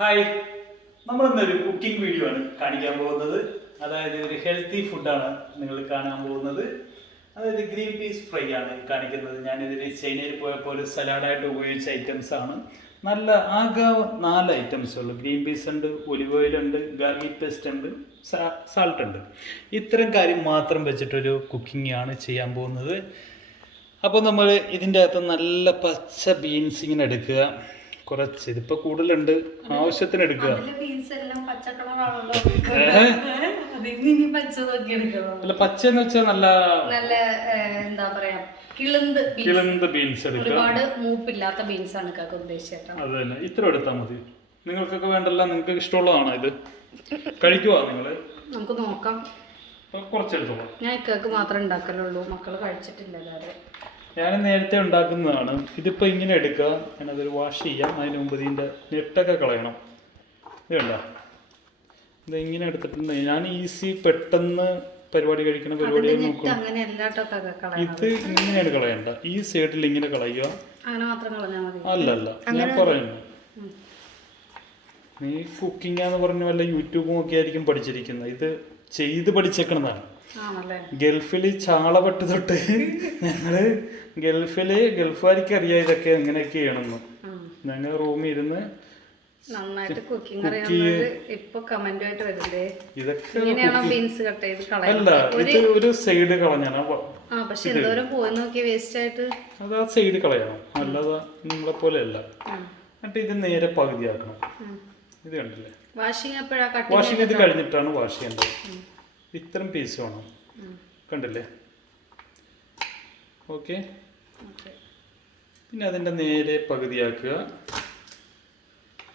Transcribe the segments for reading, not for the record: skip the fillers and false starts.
Hi, നമ്മളിന്നൊരു cooking video ആണ് കാണിക്കാൻ പോകുന്നത്. അതായത് ഒരു ഹെൽത്തി ഫുഡാണ് നിങ്ങൾ കാണാൻ പോകുന്നത്. അതായത് ഗ്രീൻ പീസ് ഫ്രൈ ആണ് കാണിക്കുന്നത്. ഞാനിതിൽ ചൈനയിൽ പോയപ്പോൾ ഒരു സലാഡായിട്ട് ഉപയോഗിച്ച ഐറ്റംസ് ആണ്. നല്ല ആകെ 4 ഐറ്റംസ് ഉള്ളു. ഗ്രീൻ പീസ് ഉണ്ട്, ഒലിവ് ഓയിൽ ഉണ്ട്, ഗാർലിക് പേസ്റ്റ് ഉണ്ട്, സാൾട്ട് ഉണ്ട്. ഇത്തരം കാര്യം മാത്രം വെച്ചിട്ടൊരു കുക്കിംഗ് ആണ് ചെയ്യാൻ പോകുന്നത്. അപ്പോൾ നമ്മൾ ഇതിൻ്റെ അകത്ത് നല്ല പച്ച ബീൻസ് ഇങ്ങനെ എടുക്കുക. കുറച്ച് ഇതിപ്പോ കൂടുതലുണ്ട്, ആവശ്യത്തിന് എടുക്കുക. അല്ല, പച്ച എന്ന് വെച്ചാൽ നല്ല എന്താ പറയാ കിളന്ത് ബീൻസ് എടുക്കുക. ഒരുപാട് മൂപ്പില്ലാത്ത ബീൻസ് ആണ് ഉദ്ദേശിച്ചത്. അത് തന്നെ, ഇത്ര എടുത്താൽ മതി. നിങ്ങൾക്കൊക്കെ വേണ്ടല്ല, നിങ്ങൾക്ക് ഇഷ്ടമുള്ളതാണോ ഇത്? കഴിക്കുവാ നിങ്ങള്? നമുക്ക് നോക്കാം. കുറച്ചെടുത്തോളാം. ഞാൻ ഇക്കക്ക് മാത്രമേ ഉണ്ടാക്കലുള്ളൂ, മക്കള് കഴിച്ചിട്ടില്ല. ഞാൻ നേരത്തെ ഉണ്ടാക്കുന്നതാണ്. ഇതിപ്പോൾ ഇങ്ങനെ എടുക്കുക, ഞാനതൊരു വാഷ് ചെയ്യാം. അതിന് മുമ്പ് ഇതിൻ്റെ നെറ്റൊക്കെ കളയണം. ഇത് കണ്ട, ഇത് ഇങ്ങനെ എടുത്തിട്ടുണ്ട്. ഞാൻ ഈസി പെട്ടെന്ന് പരിപാടി കഴിക്കുന്ന പരിപാടികൾ നോക്കും. ഇത് ഇങ്ങനെയാണ് കളയണ്ട, ഈ സൈഡിൽ ഇങ്ങനെ കളയുക. അല്ലല്ല, ഞാൻ പറയുന്നു, നീ കുക്കിംഗ് എന്ന് പറഞ്ഞ വല്ല യൂട്യൂബ് നോക്കിയായിരിക്കും പഠിച്ചിരിക്കുന്നത്. ഇത് ചെയ്ത് പഠിച്ചേക്കണതാണ്. ഗൾഫിൽ ചാളപെട്ട് തൊട്ട് ഞങ്ങള് ഗൾഫുകാർക്ക് അറിയാം ഇതൊക്കെ എങ്ങനെയൊക്കെ ചെയ്യണമെന്ന്. ഞങ്ങൾ റൂമിൽ ഇരുന്ന് അല്ല, ഇത് ഒരു സൈഡ് കളഞ്ഞാണ്. അത് ആ സൈഡ് കളയണം, അല്ലാതെ നിങ്ങളെ പോലെ അല്ല. എന്നിട്ട് ഇത് നേരെ പകുതിയാക്കണം. ഇത് കണ്ടില്ലേ, വാഷിംഗ് ഇത് കഴിഞ്ഞിട്ടാണ് വാഷ് ചെയ്യേണ്ടത്. ഇത്രയും പീസ് വേണം, കണ്ടില്ലേ? ഓക്കെ, പിന്നെ അതിൻ്റെ നേരെ പകുതിയാക്കുക.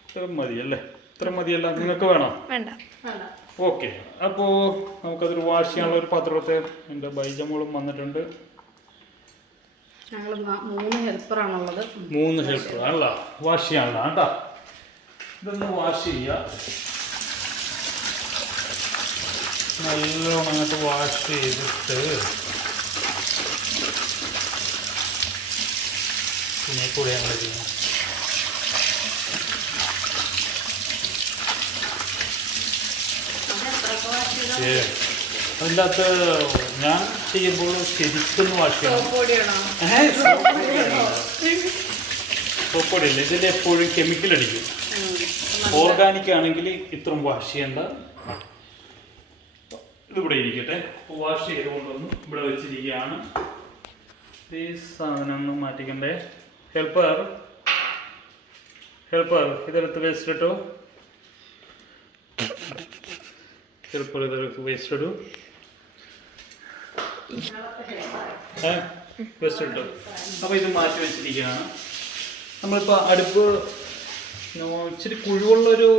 ഇത്ര മതിയല്ലേ? ഇത്ര മതിയല്ല, നിങ്ങൾക്ക് വേണോ? ഓക്കെ, അപ്പോൾ നമുക്കതൊരു വാഷ് ചെയ്യാനുള്ള ഒരു പാത്രത്തെ എൻ്റെ ബൈജമോളും വന്നിട്ടുണ്ട്. 3 ഹെൽപ്പറാണുള്ളത്. 3 ഹെൽപ്പർ അല്ല, വാഷ് ചെയ്യാനുള്ള കേട്ടോ. ഇതൊന്ന് വാഷ് ചെയ്യുക, നല്ലോണം അങ്ങോട്ട് വാഷ് ചെയ്തിട്ട് പിന്നെ കൂടെ ഞങ്ങൾ ചെയ്യണം. അതിൻ്റെ അകത്ത് ഞാൻ ചെയ്യുമ്പോൾ ശരിക്കും വാഷ് ചെയ്യണം. സോപ്പൊടിയില്ല, ഇതിൽ എപ്പോഴും കെമിക്കൽ അടിക്കും. ഓർഗാനിക് ആണെങ്കിൽ ഇത്രയും വാഷ് ചെയ്യേണ്ട. ഇതിവിടെ ഇരിക്കട്ടെ. വാഷ് ചെയ്ത് കൊണ്ടുവന്ന് ഇവിടെ വെച്ചിരിക്കുകയാണ്. ഈ സാധനം ഒന്ന് മാറ്റിക്കണ്ടേ. ഹെൽപ്പർ ഇതെടുത്ത് വേസ്റ്റ് ഇട്ടോ. ഹെൽപ്പർ ഇതെടുത്ത് വേസ്റ്റ് ഇടൂ. വേസ്റ്റ് ഇട്ടു. അപ്പോൾ ഇത് മാറ്റി വെച്ചിരിക്കുകയാണ്. നമ്മളിപ്പോൾ അടുപ്പ് ഇച്ചിരി കുഴിവുള്ളൊരു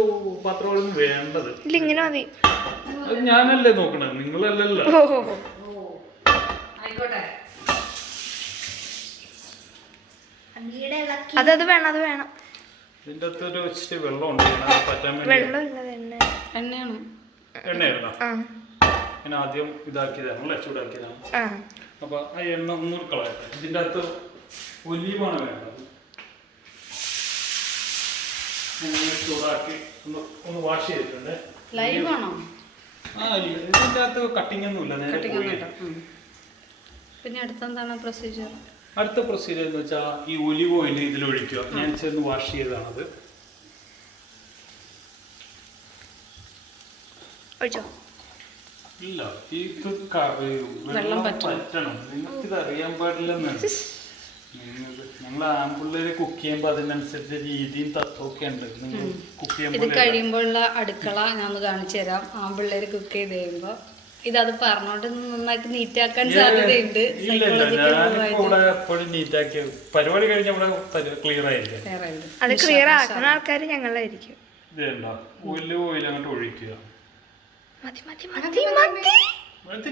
പാത്രമാണ് വേണ്ടത്. ഇങ്ങനെ മതി. അത് ഞാനല്ലേ നോക്കണത്, നിങ്ങളല്ലല്ലോ. അത് വേണം, അത് വേണം. ഇതിൻ്റെ അകത്ത് ഒരു ഇച്ചിരി വെള്ളമുണ്ട് പറ്റാൻ വേണ്ടി. എണ്ണയാണോ? എണ്ണയായിരുന്നോ? ഞാൻ ആദ്യം ഇതാക്കിയതാണ്, അല്ലേ, ചൂടാക്കിയതാണ്. അപ്പൊ ആ എണ്ണ ഒന്നും കളയട്ടെ. ഇതിൻ്റെ അകത്ത് ഒലീവാണ് വേണ്ടത്. ചൂടാക്കി ഒന്ന് വാഷ് ചെയ്തിട്ടുണ്ട്. ലൈവ് ആണോ? ഇതിൻ്റെ അകത്ത് കട്ടിങ് ഒന്നുമില്ല, നേരെ. പിന്നെ അടുത്തെന്താണ് പ്രൊസീജിയർ? അടുത്ത പ്രൊസീജിയർ എന്ന് വെച്ചാൽ ഈ ഒലിവ് ഓയിൽ ഇതിൽ ഒഴിക്കുക. ഞാൻ ചെന്ന് വാഷ് ചെയ്തതാണത്. ഇല്ല, ഇത് വെള്ളം പറ്റണം. നിങ്ങൾക്കിത് അറിയാൻ പാടില്ലെന്നാണ്. ഞങ്ങൾ ആൺപിള്ളേര് കുക്ക് ചെയ്യുമ്പോൾ അതിനനുസരിച്ച് രീതിയും തത്വമൊക്കെ ഉണ്ട്. നിങ്ങൾ കുക്ക് ഇത് ചെയ്യുമ്പോൾ കഴിയുമ്പോഴുള്ള അടുക്കള ഞാൻ ഒന്ന് കാണിച്ചു തരാം. ആൺപിള്ളേര് കുക്ക് ചെയ്ത് കഴിയുമ്പോ ഇതത് പറഞ്ഞോണ്ട് നന്നായിട്ട് നീറ്റാക്കാൻ സാധ്യതയുണ്ട്. എപ്പോഴും നീറ്റാക്കി പരിപാടി കഴിഞ്ഞ ക്ലിയർ ആയിരിക്കും. അത് ക്ലിയർ ആക്കുന്ന ആൾക്കാർ ഞങ്ങളായിരിക്കും. ഇതേണ്ട ഓയിൽ അങ്ങോട്ട് ഒഴിക്കുക.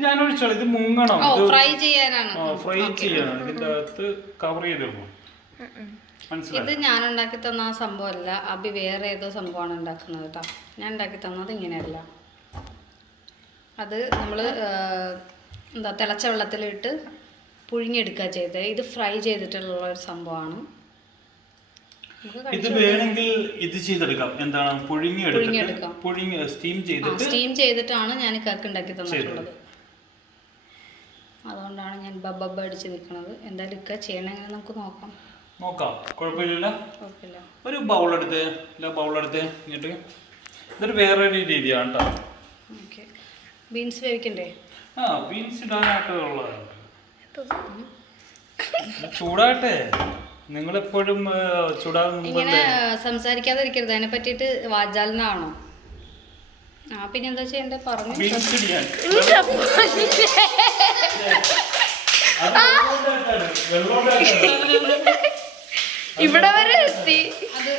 ഞാൻ ഒഴിച്ചോളൂ. ഇത് മുങ്ങണം, ഫ്രൈ ചെയ്യാനാണ്. ഫ്രൈ ചെയ്യാനാണ്. ഇതിന്റെ അകത്ത് കവർ ചെയ്തിടണം. ഇത് ഞാൻ ഉണ്ടാക്കി തന്ന ആ സംഭവമല്ല, അബി വേറെ ഏതോ സംഭവമാണ് ഉണ്ടാക്കുന്നത് കേട്ടോ. ഞാൻ ഉണ്ടാക്കി തന്നത് ഇങ്ങനെയല്ല. അത് നമ്മൾ എന്താ തിളച്ച വെള്ളത്തിലിട്ട് പുഴുങ്ങിയെടുക്കുക ചെയ്തത്. ഇത് ഫ്രൈ ചെയ്തിട്ടുള്ള ഒരു സംഭവമാണ്. ഇത് വേണമെങ്കിൽ ഇത് ചെയ്തെടുക്കാം, എന്താണ് പുഴുങ്ങിയെടുക്കാം. സ്റ്റീം ചെയ്തിട്ടാണ് ഞാൻ കേക്ക് ഉണ്ടാക്കി തന്നിട്ടുള്ളത്. അതുകൊണ്ടാണ് ഞാൻ ബബ്ബ അടിച്ച് നിൽക്കുന്നത്. എന്തായാലും ഇക്ക ചെയ്യണമെങ്കിൽ നമുക്ക് നോക്കാം. കുഴപ്പമില്ല. ഒരു ബൗളെടുത്ത് ഇങ്ങോട്ട്. ഇതൊരു വേറൊരു രീതിയാണ് കേട്ടോ. ഓക്കെ, ബീൻസ് വേവിക്കണ്ടേ? ബീൻസ് ഇടാനായിട്ടുള്ള ചൂടാട്ടെ. നിങ്ങളെപ്പോഴും ഇങ്ങനെ സംസാരിക്കാതിരിക്കരുത്. അതിനെ പറ്റിയിട്ട് വാചാലനാണോ? പിന്നെന്താ ചെയ്യണ്ടേ പറഞ്ഞു. ഇവിടെ വരെ എത്തി. അത്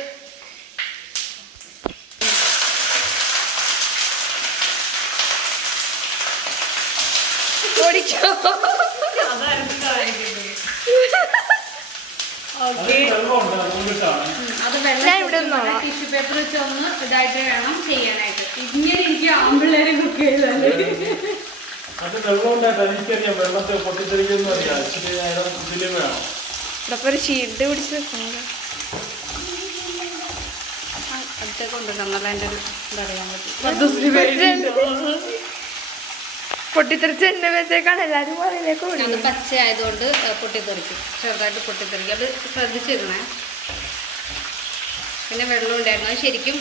ഓടിക്കോ. അത് വെള്ളം ടിഷ്യൂ പേപ്പർ വെച്ച് ഒന്ന് ഇതായിട്ട് വേണം ചെയ്യാനായിട്ട്. ഇങ്ങനെ എനിക്ക് ആമ്പിള്ളേരെ കുക്ക് ചെയ്താല് അത് വെള്ളം എനിക്കറിയാം. വെള്ളത്തെ പൊട്ടിത്തെറിക്കുന്ന അറിയാം. ഇച്ചിരി നേരം ഇതില് വേണം. ഇവിടെ ഒരു ഷീൽഡ് പിടിച്ച് അടുത്ത കൊണ്ടുവന്നല്ല എൻ്റെ ഒരു ഇതറിയാൻ പറ്റും. പൊട്ടിത്തെറിച്ച് എന്റെ മേത്തേക്കാണ് എല്ലാരും പറയുന്നേക്ക്. അത് പച്ച ആയതുകൊണ്ട് പൊട്ടിത്തെറിക്കും, ചെറുതായിട്ട് പൊട്ടിത്തെറിക്കും. അത് ശ്രദ്ധിച്ചിരുന്നേ. പിന്നെ വെള്ളം ഉണ്ടായിരുന്നു. അത് ശരിക്കും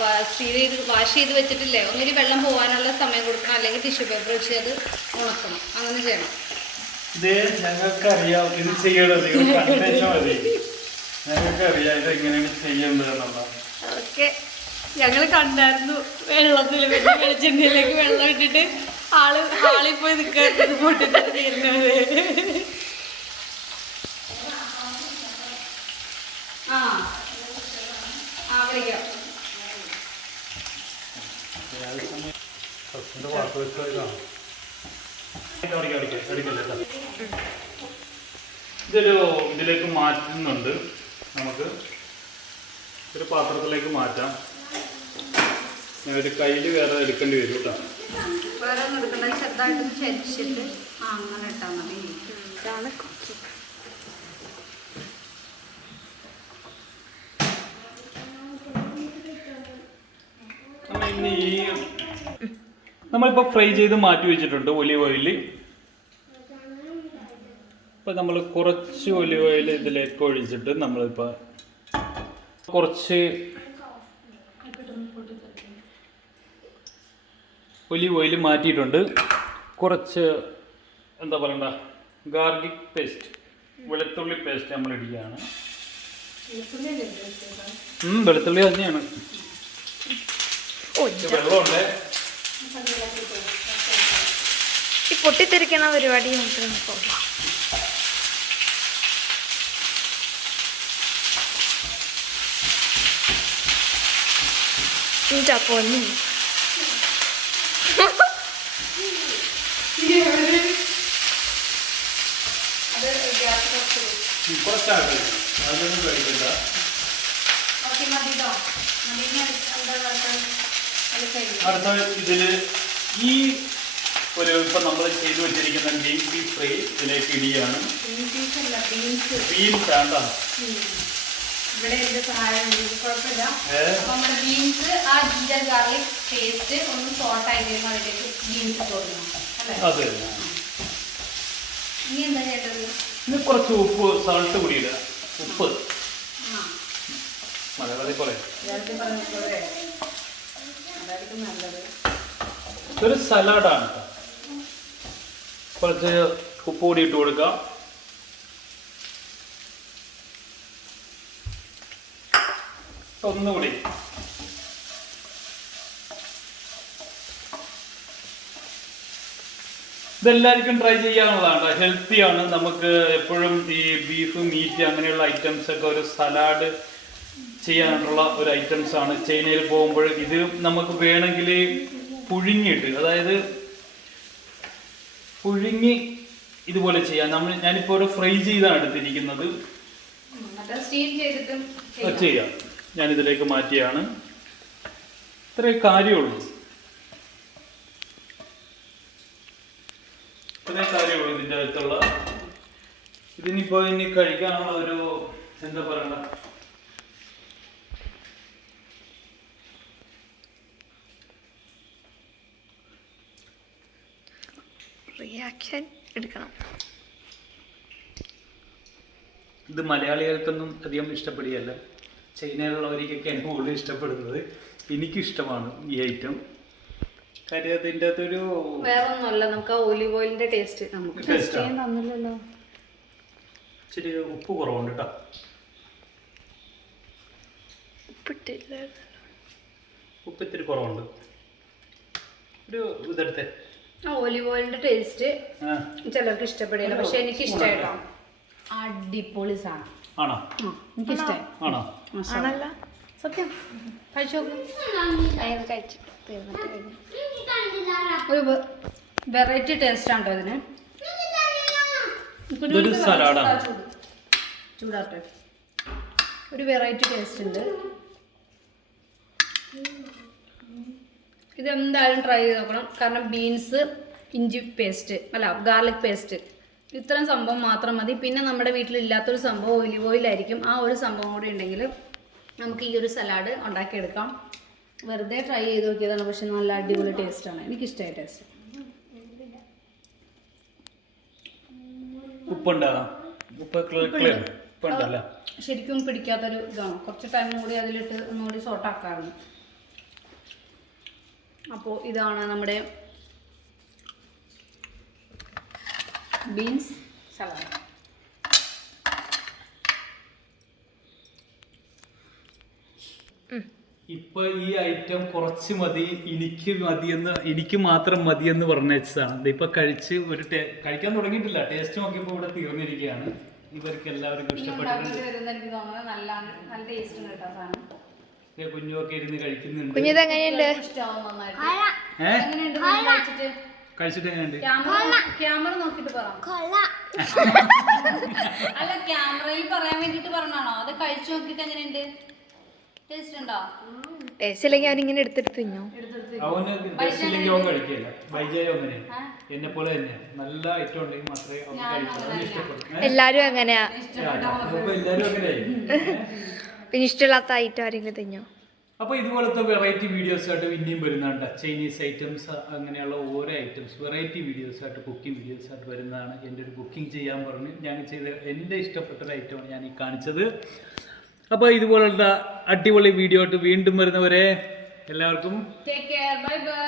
വാഷ് ചെയ്ത് വെച്ചിട്ടില്ലേ, ഒന്നിൽ വെള്ളം പോകാനുള്ള സമയം കൊടുക്കണം, അല്ലെങ്കിൽ ടിഷ്യൂ പേപ്പർ വെച്ച് അത് ഉണക്കണം. അങ്ങനെ ചെയ്യണം. ഞങ്ങൾക്കറിയാം ഇത് ചെയ്യണത്. ഞങ്ങൾക്കറിയാം ഇത് എങ്ങനെയാണ് ചെയ്യേണ്ടതെന്നുള്ള. ഓക്കെ, ഞങ്ങൾ കണ്ടായിരുന്നു. വെള്ളത്തിൽ വെളിച്ചെണ്ണയിലേക്ക് വെള്ളം ഇട്ടിട്ട് ഹാളിൽ പോയി നിൽക്കുന്നത് പൊട്ടിത്തെറിച്ചിരുന്നത്. വിളിക്കാം. ഇതിലേക്ക് മാറ്റുന്നുണ്ട്. നമുക്ക് ഒരു പാത്രത്തിലേക്ക് മാറ്റാം. ഞാൻ ഒരു കയ്യിൽ വേറെ എടുക്കേണ്ടി വരും കേട്ടോ. വേറെ ഒന്നും എടുക്കണ്ട. ചെറുതായിട്ട് ചരിച്ചിട്ട് അങ്ങനെ ഇട്ടാൽ മതി. നമ്മളിപ്പോ ഫ്രൈ ചെയ്ത് മാറ്റി വെച്ചിട്ടുണ്ട് ഒലിവ് ഓയിൽ. ഇപ്പൊ നമ്മൾ കുറച്ച് ഒലിവ് ഓയിൽ ഇതിലേക്ക് ഒഴിച്ചിട്ട് നമ്മളിപ്പോ കുറച്ച് ഒലിവ് ഓയിൽ മാറ്റിയിട്ടുണ്ട്. കുറച്ച് എന്താ പറയണ്ട, ഗാർലിക് പേസ്റ്റ്, വെളുത്തുള്ളി പേസ്റ്റ് നമ്മൾ ഇടുകയാണ്. വെളുത്തുള്ളി തന്നെയാണ്. വെള്ളമുണ്ട്. ഈ പൊട്ടിത്തെറിക്കണ പരിപാടി പൊന്നു. അടുത്ത ഇതില് ഈ ഒരു ഇപ്പൊ നമ്മൾ ചെയ്തു വെച്ചിരിക്കുന്ന ഗ്രീൻ പീസ് ഫ്രൈ ഇതിലേക്ക് ഇടുകയാണ്. ബീൻസ് ആണ്ടാ ഇവിടെ എന്റെ സഹായം കുഴപ്പമില്ല. നമ്മുടെ ബീൻസ് ആ ജിഞ്ചർ ഗാർലിക് പേസ്റ്റ് ഒന്ന് സോട്ട് ആയി കഴിയുമ്പോൾ അതിലേക്ക് ബീൻസ് കൊടുക്കണം അല്ലേ? അതെ. ഇനി എന്താ ചെയ്യേണ്ടത്? ഇനി കുറച്ച് ഉപ്പ്, സാൾട്ട് കൂടി ഇടുക. ഉപ്പ് മലയാളത്തിൽ പോലെ ഇതൊരു സലാഡാണ്. കുറച്ച് ഉപ്പ് കൂടി ഇട്ട് കൊടുക്കാം. ഒന്നുകൂടി ഇതെല്ലാവർക്കും ട്രൈ ചെയ്യാനുള്ളതാണ്. ഹെൽത്തിയാണ്. നമുക്ക് എപ്പോഴും ഈ ബീഫ്, മീറ്റ് അങ്ങനെയുള്ള ഐറ്റംസ് ഒക്കെ ഒരു സലാഡ് ചെയ്യാനുള്ള ഒരു ഐറ്റംസ് ആണ്. ചൈനയിൽ പോകുമ്പോൾ ഇത് നമുക്ക് വേണമെങ്കിൽ പുഴുങ്ങിയിട്ട്, അതായത് പുഴുങ്ങി ഇതുപോലെ ചെയ്യാം. ഞാനിപ്പോൾ ഒരു ഫ്രൈ ചെയ്താണ് എടുത്തിരിക്കുന്നത്. ചെയ്യാം. ഞാനിതിലേക്ക് മാറ്റിയാണ്. ഇത്രേ കാര്യമുള്ളൂ. ഇതിൻ്റെ അകത്തുള്ള ഇതിനിപ്പോൾ ഇനി കഴിക്കാനുള്ള ഒരു എന്താ പറയണ്ട, റിയാക്ഷൻ എടുക്കണം. ഇത് മലയാളികൾക്കൊന്നും അധികം ഇഷ്ടപ്പെടുകയല്ല, ചൈനയിലുള്ളവർക്കൊക്കെയാണ് കൂടുതൽ ഇഷ്ടപ്പെടുന്നത്. എനിക്കിഷ്ടമാണ് ഈ ഐറ്റം. കാര്യം അതിൻ്റെ അകത്തൊരു വേറെ ഒന്നുമല്ല, നമുക്ക് ആ ഒലിവ് ഓയിലിന്റെ ടേസ്റ്റ് നമുക്ക് ടേസ്റ്റ് ചെയ്യാൻ തന്നില്ലല്ലോ. ഇച്ചിരി ഉപ്പ് കുറവുണ്ട് കേട്ടോ. ഉപ്പിട്ടില്ല. ഉപ്പ് ഇത്തിരി കുറവുണ്ട്. ഒരു ഇതെടുത്തേ. ആ ഒലിവ് ഓയിലിന്റെ ടേസ്റ്റ് ആ ചിലർക്ക് ഇഷ്ടപ്പെടില്ല, പക്ഷെ എനിക്ക് ഇഷ്ടമായിട്ടോ. അടിപൊളി സാധനം ആണോ? എനിക്ക് ഇഷ്ടമായി. ആണോ? ആണല്ല, സത്യം കഴിച്ചു നോക്ക്. അയാൾ കഴിച്ചു തീർന്നിട്ട് കഴിഞ്ഞു. ഒരു വെറൈറ്റി ടേസ്റ്റ് ആണോ ഇതിന്. ഇതൊരു സലാഡാണ്. ചൂടാട്ടെ. ഒരു വെറൈറ്റി ടേസ്റ്റ് ഉണ്ട്. ഇത് എന്തായാലും ട്രൈ ചെയ്ത് നോക്കണം. കാരണം ബീൻസ്, ഇഞ്ചി പേസ്റ്റ് അല്ല ഗാർലിക് പേസ്റ്റ്, ഇത്രയും സംഭവം മാത്രം മതി. പിന്നെ നമ്മുടെ വീട്ടിലില്ലാത്തൊരു സംഭവം ഒലിവ് ഓയിലായിരിക്കും. ആ ഒരു സംഭവം കൂടി ഉണ്ടെങ്കിൽ നമുക്ക് ഈ ഒരു സലാഡ് ഉണ്ടാക്കിയെടുക്കാം. വെറുതെ ട്രൈ ചെയ്ത് നോക്കിയതാണ്, പക്ഷെ നല്ല അടിപൊളി ടേസ്റ്റാണ്. എനിക്കിഷ്ടമായ ടേസ്റ്റ്. ഉപ്പുണ്ടോ? ഉപ്പുണ്ടല്ലോ. ശരിക്കും പിടിക്കാത്തൊരു ഇതാണ്. കുറച്ച് ടൈം കൂടി അതിലിട്ട് ഒന്നുകൂടി സോട്ടാക്കാറുണ്ട്. അപ്പോൾ ഇതാണ് നമ്മുടെ ബീൻസ് സലാഡ്. ഇപ്പൊ ഈ ഐറ്റം കുറച്ച് മതി, എനിക്ക് മാത്രം മതിയെന്ന് പറഞ്ഞതാണ്. ഇപ്പൊ കഴിച്ച് കഴിക്കാൻ തുടങ്ങിയിട്ടില്ല. ടേസ്റ്റ് നോക്കിയപ്പോൾ ഇവിടെ തീർന്നിരിക്കുകയാണ്. ഇവർക്ക് എല്ലാവർക്കും ഇഷ്ടപ്പെട്ടിട്ടുണ്ട്. എനിക്ക് തോന്നുന്നത് നല്ല ടേസ്റ്റ് ഉണ്ട് കേട്ടോ സാധനം. കുഞ്ഞുമൊക്കെ ഇരുന്ന് കഴിക്കുന്നുണ്ട്. കുഞ്ഞിത് എങ്ങനെയുണ്ട്? ഇഷ്ടമാവും നന്നായിട്ട്. എങ്ങനെയുണ്ട് നിങ്ങൾ കഴിച്ചിട്ട്? കഴിച്ചിട്ട് എങ്ങനെയുണ്ട്? ക്യാമറ നോക്കിട്ട് പറ. അല്ല, ക്യാമറയിൽ പറയാൻ വേണ്ടിട്ട് പറഞ്ഞാണോ? അത് കഴിച്ചു നോക്കിട്ട് എങ്ങനെയുണ്ട്? ടേസ്റ്റ് ഉണ്ടോ? ടേസ്റ്റ് ഇല്ലെങ്കിൽ അവനിങ്ങനെ എടുത്തെടുത്ത് തിന്നോ. അവന് ടേസ്റ്റ് ഇല്ലെങ്കിൽ അവൻ കഴിക്കില്ല. വൈജയോ അങ്ങനെയാണ്, എന്നെ പോലെ തന്നെ. നല്ല ഐറ്റം ഉണ്ടെങ്കിൽ മാത്രമേ അവൻ കഴിക്കൂ. ഇഷ്ടപ്പെടും. എല്ലാരും അങ്ങനെയാ. എല്ലാവരും അങ്ങനെയായി. പിന്നെ ഇഷ്ടമില്ലാത്ത ഐറ്റം ആരെങ്കിലും തിന്നോ. അപ്പോൾ ഇതുപോലത്തെ വെറൈറ്റി വീഡിയോസ് ആയിട്ട് പിന്നെയും വരുന്നുണ്ട്. ചൈനീസ് ഐറ്റംസ്, അങ്ങനെയുള്ള ഓരോ ഐറ്റംസ് വെറൈറ്റി വീഡിയോസ് ആയിട്ട്, കുക്കിംഗ് വീഡിയോസ് ആയിട്ട് വരുന്നതാണ്. എൻ്റെ ഒരു കുക്കിംഗ് ചെയ്യാൻ പറഞ്ഞ് ഞാൻ ചെയ്ത എൻ്റെ ഇഷ്ടപ്പെട്ടൊരു ഐറ്റമാണ് ഞാൻ ഈ കാണിച്ചത്. അപ്പോൾ ഇതുപോലുള്ള അടിപൊളി വീഡിയോ ആയിട്ട് വീണ്ടും വരുന്നവരെ എല്ലാവർക്കും ടേക്ക് കെയർ, ബൈ ബൈ.